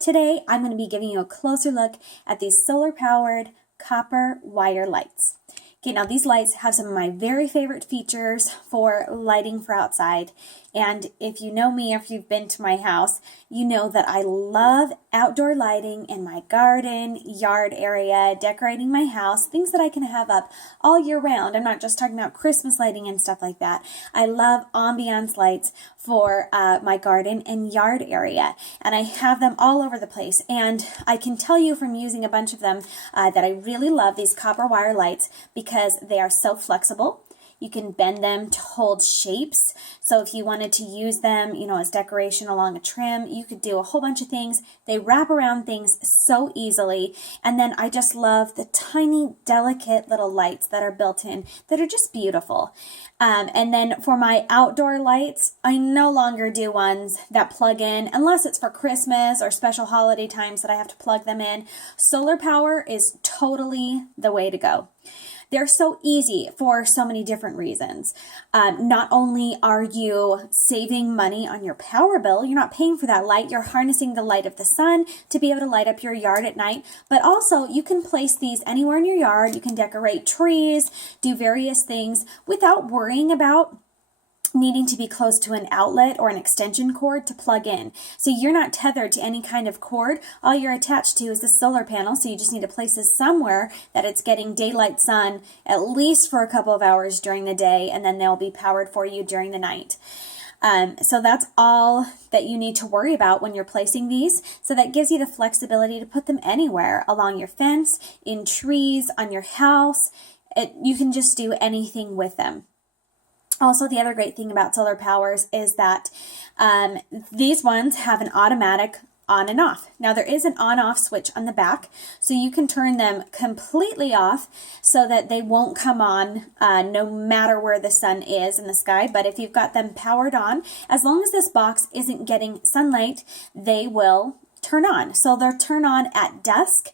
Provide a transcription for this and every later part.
Today, I'm going to be giving you a closer look at these solar-powered copper wire lights. Okay, now these lights have some of my very favorite features for lighting for outside. And if you know me, if you've been to my house, you know that I love outdoor lighting in my garden, yard area, decorating my house, things that I can have up all year round. I'm not just talking about Christmas lighting and stuff like that. I love ambiance lights for my garden and yard area. And I have them all over the place. And I can tell you from using a bunch of them that I really love these copper wire lights because they are so flexible. You can bend them to hold shapes. So if you wanted to use them, as decoration along a trim, you could do a whole bunch of things. They wrap around things so easily. And then I just love the tiny, delicate little lights that are built in that are just beautiful. And then for my outdoor lights, I no longer do ones that plug in unless it's for Christmas or special holiday times that I have to plug them in. Solar power is totally the way to go. They're so easy for so many different reasons. Not only are you saving money on your power bill, you're not paying for that light, you're harnessing the light of the sun to be able to light up your yard at night, but also you can place these anywhere in your yard. You can decorate trees, do various things without worrying about needing to be close to an outlet or an extension cord to plug in. So you're not tethered to any kind of cord. All you're attached to is the solar panel. So you just need to place this somewhere that it's getting daylight sun at least for a couple of hours during the day, and then they'll be powered for you during the night. So that's all that you need to worry about when you're placing these. So that gives you the flexibility to put them anywhere along your fence, in trees, on your house. You can just do anything with them. Also, the other great thing about solar powers is that these ones have an automatic on and off. Now, there is an on-off switch on the back, so you can turn them completely off so that they won't come on no matter where the sun is in the sky. But if you've got them powered on, as long as this box isn't getting sunlight, they will turn on. So they'll turn on at dusk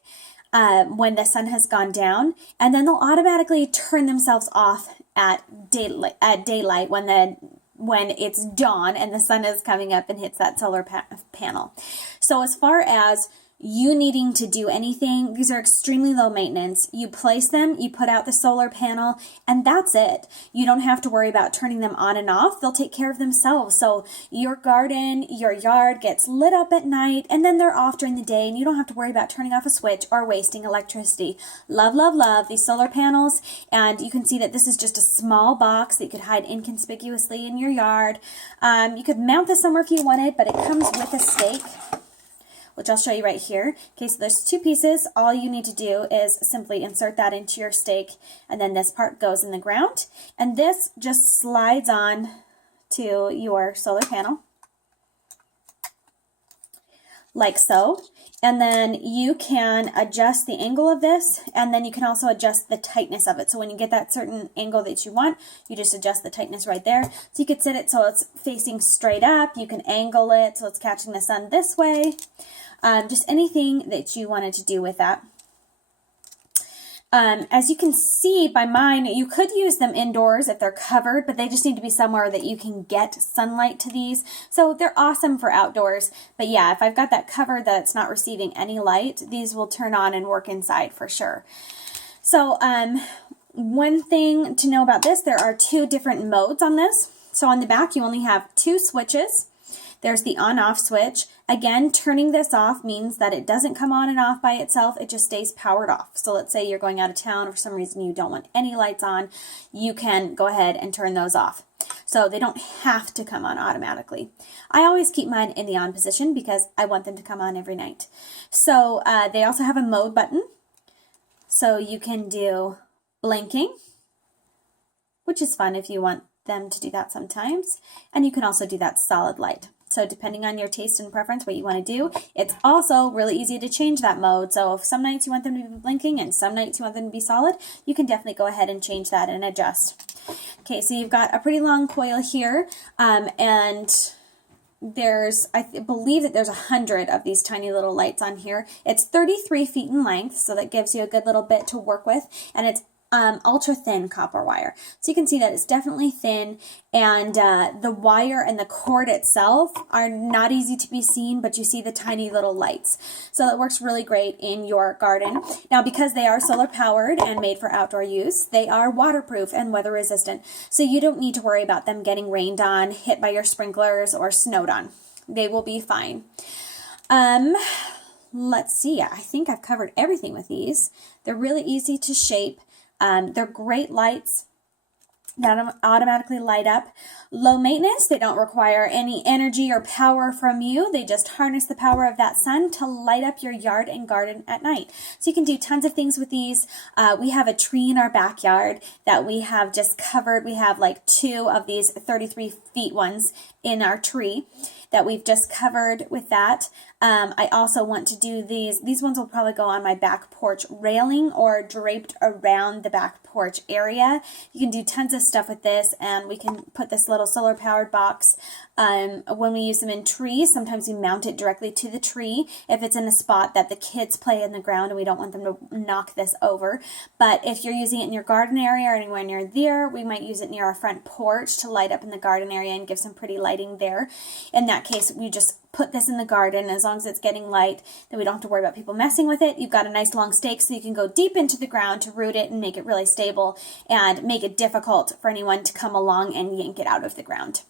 when the sun has gone down, and then they'll automatically turn themselves off at daylight when it's dawn and the sun is coming up and hits that solar panel. So as far as you needing to do anything, these are extremely low maintenance. You place them, you put out the solar panel, and that's it. You don't have to worry about turning them on and off. They'll take care of themselves. So your garden, your yard gets lit up at night, and then they're off during the day, and you don't have to worry about turning off a switch or wasting electricity. Love, love, love these solar panels. And you can see that this is just a small box that you could hide inconspicuously in your yard. You could mount this somewhere if you wanted, but it comes with a stake, which I'll show you right here. Okay, so there's two pieces. All you need to do is simply insert that into your stake, and then this part goes in the ground. And this just slides on to your solar panel, like so. And then you can adjust the angle of this, and then you can also adjust the tightness of it. So when you get that certain angle that you want, you just adjust the tightness right there. So you could set it so it's facing straight up. You can angle it so it's catching the sun this way. Just anything that you wanted to do with that. As you can see by mine, you could use them indoors if they're covered, but they just need to be somewhere that you can get sunlight to these. So they're awesome for outdoors. But yeah, if I've got that covered that it's not receiving any light, these will turn on and work inside for sure. So one thing to know about this, there are two different modes on this. So on the back, you only have two switches. There's the on-off switch. Again, turning this off means that it doesn't come on and off by itself. It just stays powered off. So let's say you're going out of town or for some reason you don't want any lights on. You can go ahead and turn those off. So they don't have to come on automatically. I always keep mine in the on position because I want them to come on every night. So they also have a mode button. So you can do blinking, which is fun if you want them to do that sometimes. And you can also do that solid light. So depending on your taste and preference, what you want to do, it's also really easy to change that mode. So if some nights you want them to be blinking and some nights you want them to be solid, you can definitely go ahead and change that and adjust. Okay, so you've got a pretty long coil here, and I believe that there's 100 of these tiny little lights on here. It's 33 feet in length, so that gives you a good little bit to work with, and it's ultra thin copper wire. So you can see that it's definitely thin, and the wire and the cord itself are not easy to be seen, but you see the tiny little lights. So it works really great in your garden. Now, because they are solar powered and made for outdoor use, they are waterproof and weather resistant. So you don't need to worry about them getting rained on, hit by your sprinklers, or snowed on. They will be fine. Let's see. I think I've covered everything with these. They're really easy to shape. They're great lights that automatically light up. Low maintenance, they don't require any energy or power from you. They just harness the power of that sun to light up your yard and garden at night. So you can do tons of things with these. We have a tree in our backyard that we have just covered. We have like 2 of these 33 feet ones in our tree that we've just covered with that. I also want to do these. These ones will probably go on my back porch railing or draped around the back porch area. You can do tons of stuff with this, and we can put this little solar powered box. When we use them in trees, sometimes we mount it directly to the tree if it's in a spot that the kids play in the ground and we don't want them to knock this over. But if you're using it in your garden area or anywhere near there, we might use it near our front porch to light up in the garden area and give some pretty lighting there. In that case, we just put this in the garden. As long as it's getting light, then we don't have to worry about people messing with it. You've got a nice long stake, so you can go deep into the ground to root it and make it really stable and make it difficult for anyone to come along and yank it out of the ground.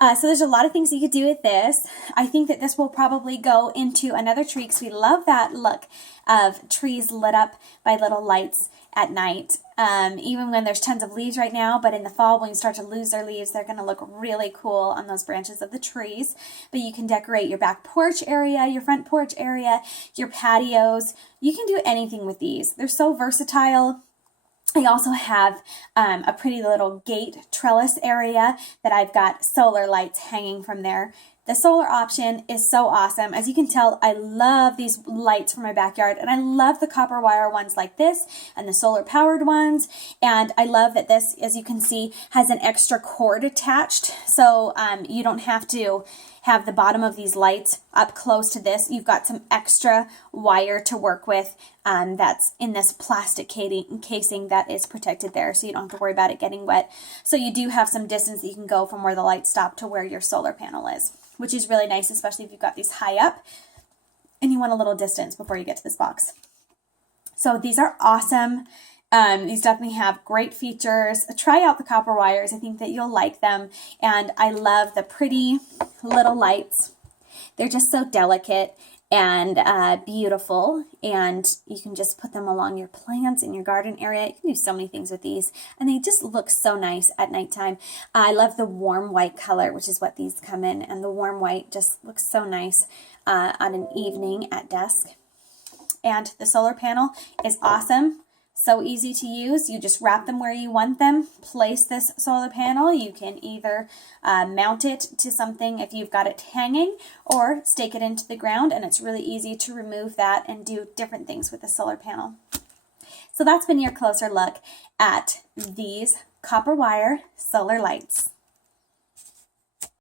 So there's a lot of things you could do with this. I think that this will probably go into another tree because we love that look of trees lit up by little lights at night. Even when there's tons of leaves right now, but in the fall when you start to lose their leaves, they're going to look really cool on those branches of the trees. But you can decorate your back porch area, your front porch area, your patios. You can do anything with these. They're so versatile. I also have a pretty little gate trellis area that I've got solar lights hanging from there. The solar option is so awesome. As you can tell, I love these lights for my backyard, and I love the copper wire ones like this and the solar powered ones. And I love that this, as you can see, has an extra cord attached. So you don't have to have the bottom of these lights up close to this. You've got some extra wire to work with that's in this plastic casing that is protected there, so you don't have to worry about it getting wet. So you do have some distance that you can go from where the lights stop to where your solar panel is, which is really nice, especially if you've got these high up and you want a little distance before you get to this box. So these are awesome. These definitely have great features. Try out the copper wires. I think that you'll like them. And I love the pretty little lights. They're just so delicate and beautiful. And you can just put them along your plants in your garden area. You can do so many things with these. And they just look so nice at nighttime. I love the warm white color, which is what these come in. And the warm white just looks so nice on an evening at dusk. And the solar panel is awesome. So easy to use. You just wrap them where you want them. Place this solar panel. You can either mount it to something if you've got it hanging, or stake it into the ground, and it's really easy to remove that and do different things with the solar panel. So that's been your closer look at these copper wire solar lights.